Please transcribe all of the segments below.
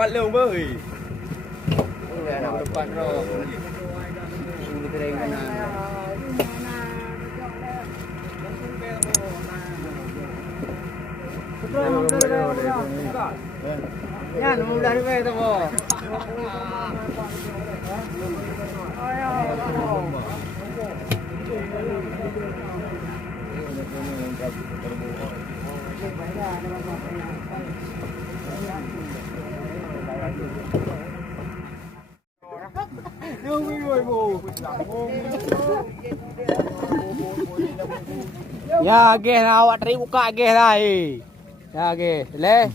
cepat lu boy. Nak depan roh. Sungguh teringan. Ya, mudah ni tu bo. Ya, geh lah awak tarik buka geh lah. Ya, geh. Le.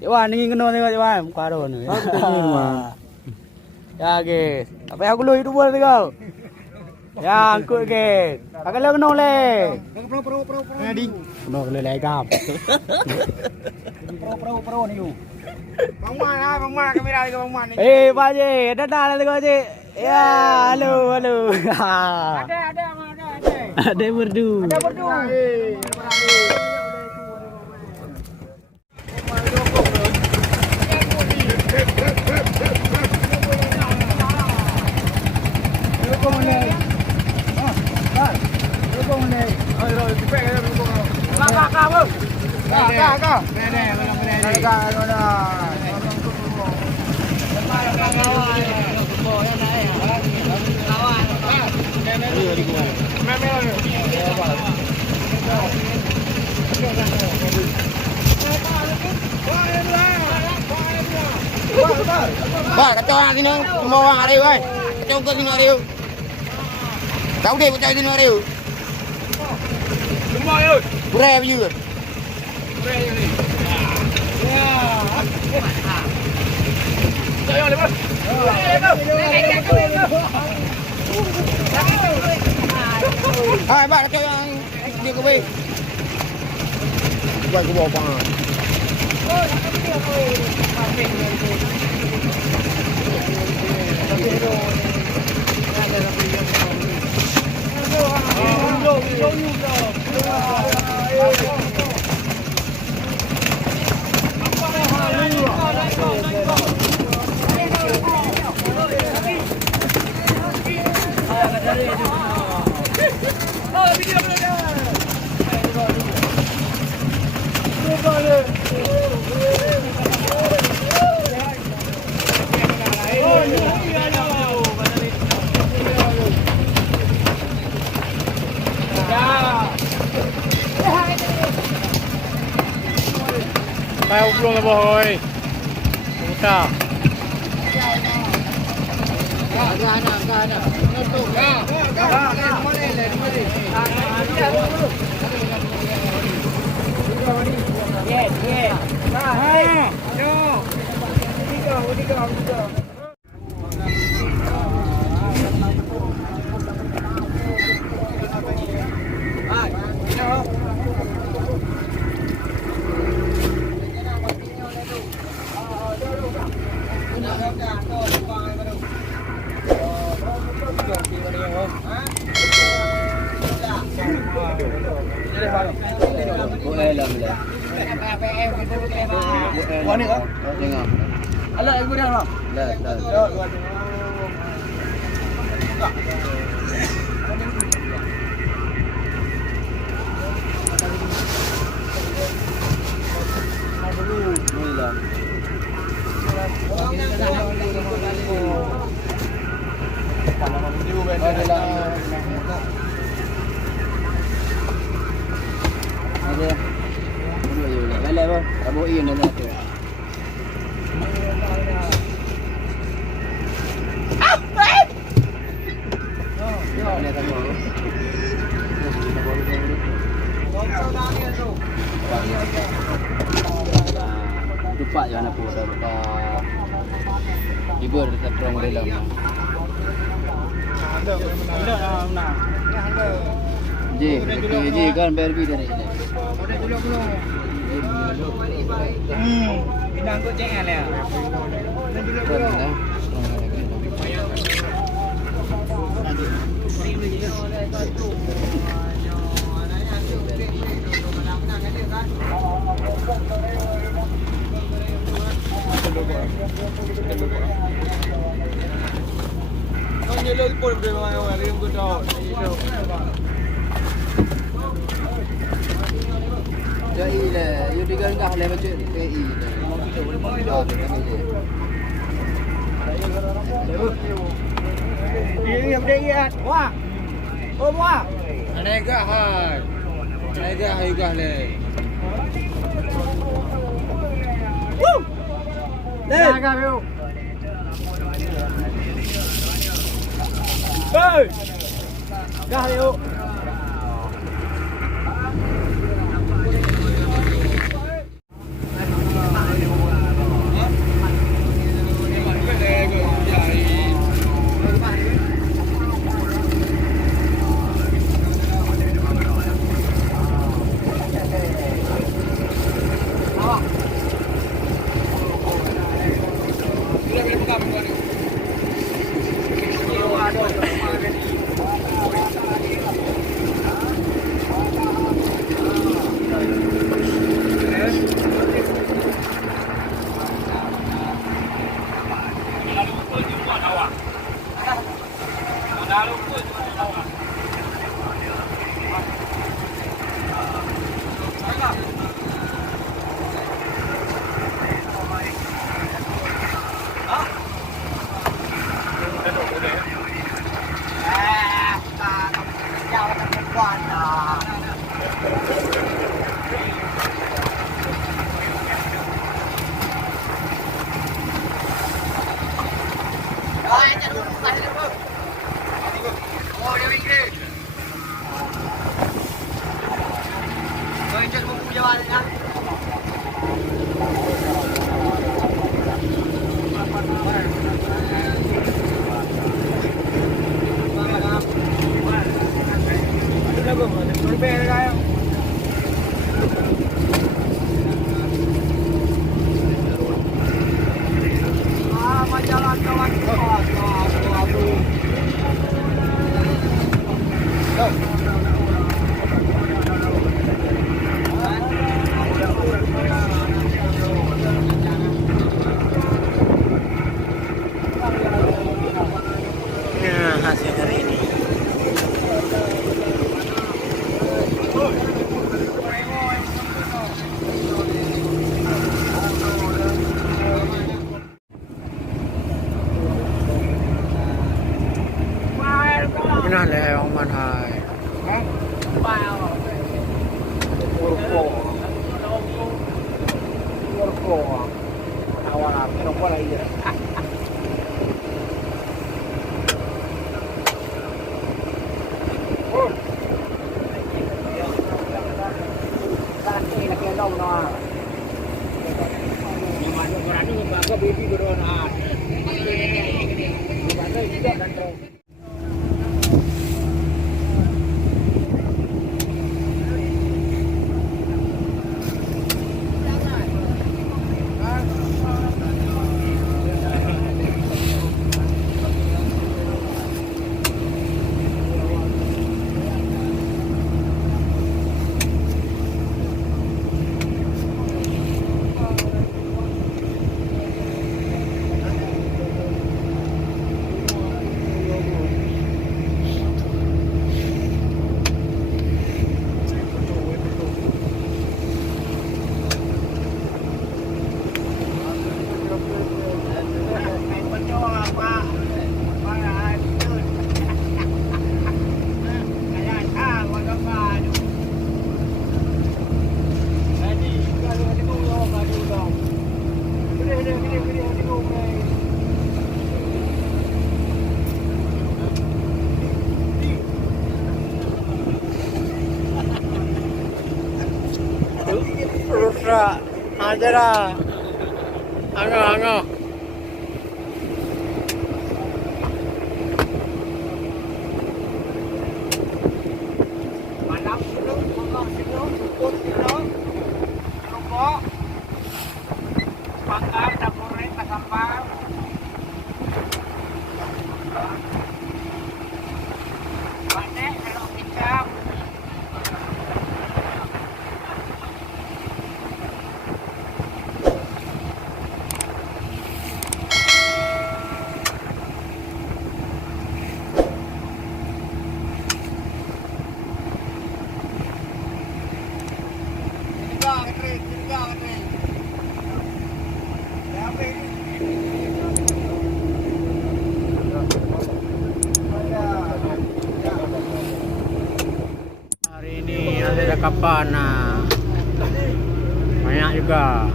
Dewan ni kena tengok dewan muka dah ni. Ya, geh. Apa yang aku lu hidup boleh kau? Ya, angkut geh. Kakak lu kena le. Pro. Hadi. Kena kena legam. Pro ni you. Bang Man kamera ni Bang Man ni. Pak Cik, datang lah tengok Cik. Ya, halo. Ada. Ada merdu. Ba, kacau nak sini. Semua orang ada wei. Kacau ke sini ada. Kau dek kacau sini ada. Semua yo. Berai apa juga? Saya lepas. Hai, ba kacau yang dia ke wei. Buat ke bawah pang. Mai belum lah boy. Muta. Boleh lah. Wah ni kah? Tengok. Alah ibu dia lah. Dah. Lelai pun, rabuk in dalam tu. Cepat je anak pun dah ibu dah terong dalam. Ji kan berbi dari sini. Pindah angkut jangan lah. lagi pun dia main lagi pun tahu. Jadi lah, you digangah lah macam TI lah. Ini yang dia wah. Oh wah. Anegah hai. Anegah hai le. Woo. Jaga view. Hey. Dah yuk. Hasil hari ini. Nah le ông man hai. Awal ni nombor lagi. Đâu nó nhưng mà những cái này mà có bị rồi à nhưng mà đây chỉ có đàn trâu. Rusra, Hajara, Anga. depan. Nah, banyak juga.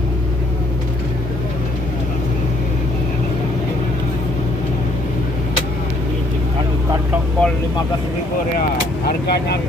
Ikan tongkol 15.000 ya. Harganya